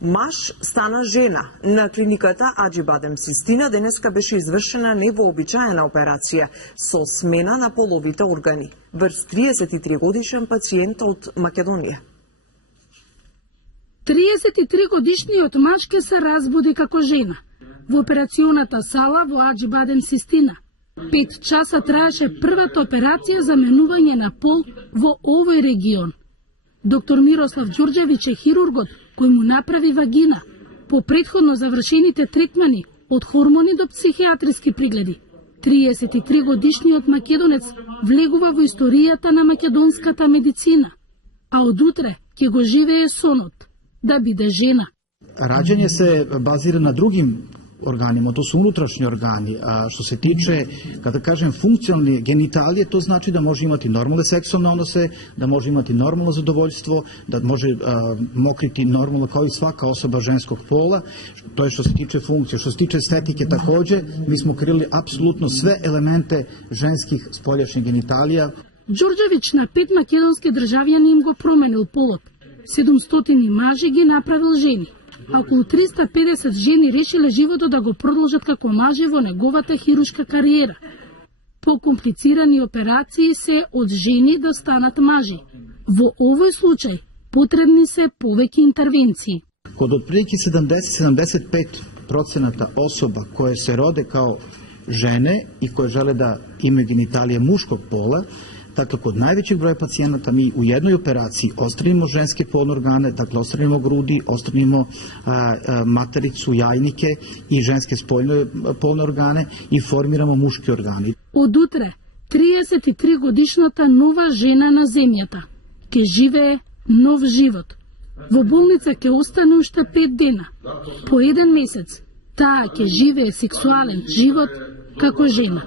Маж стана жена. На клиниката Аџи Бадем Систина денеска беше извршена невообичаена операција со смена на половите органи врз 33 годишен пациент од Македонија. 33 годишниот маж ке се разбуди како жена во операционата сала во Аџи Бадем Систина. 5 часа траеше првата операција за менување на пол во овој регион. Доктор Мирослав Ѓорѓевиќ е хирургот кој му направи вагина по претходно завршените третмани од хормони до психијатриски пригледи. 33 годишниот македонец влегува во историјата на македонската медицина, а од утре ќе го живее сонот да биде жена. Раѓање се базира на другим органима, to su unutrašnji organi, a što se tiče, kada kažem, funkcionalne genitalije, to znači da može imati normalne seksualne odnose, da može imati normalno zadovoljstvo, da može mokriti normalno kao i svaka osoba ženskog pola, to je što se tiče funkcije. Što se tiče estetike takođe, mi smo krili apsolutno sve elemente ženskih spoljašnjih genitalija. Ѓорѓевиќ на 5 македонски државјани им го променил полот. 700 мажи ги направил жени. А околу 350 жени решиле животот да го продолжат како мажи во неговата хируршка кариера. По комплицирани операции се од жени да станат мажи. Во овој случај потребни се повеќе интервенции. Kod otprilike 70-75% osoba koje se rode kao žene i koje žele da imaju genitalije muškog pola, dakle, kod najvećeg broja pacijenata mi u jednoj operaciji ostranimo ženske polne organe, dakle, ostranimo grudi, ostranimo matericu, jajnike i ženske polne organe i formiramo muški organi. Од утре, 33 годишната нова жена на земјата ке живее нов живот. Во болница ке остане уште 5 дена. По 1 месец, таа ке живее сексуален живот како жена.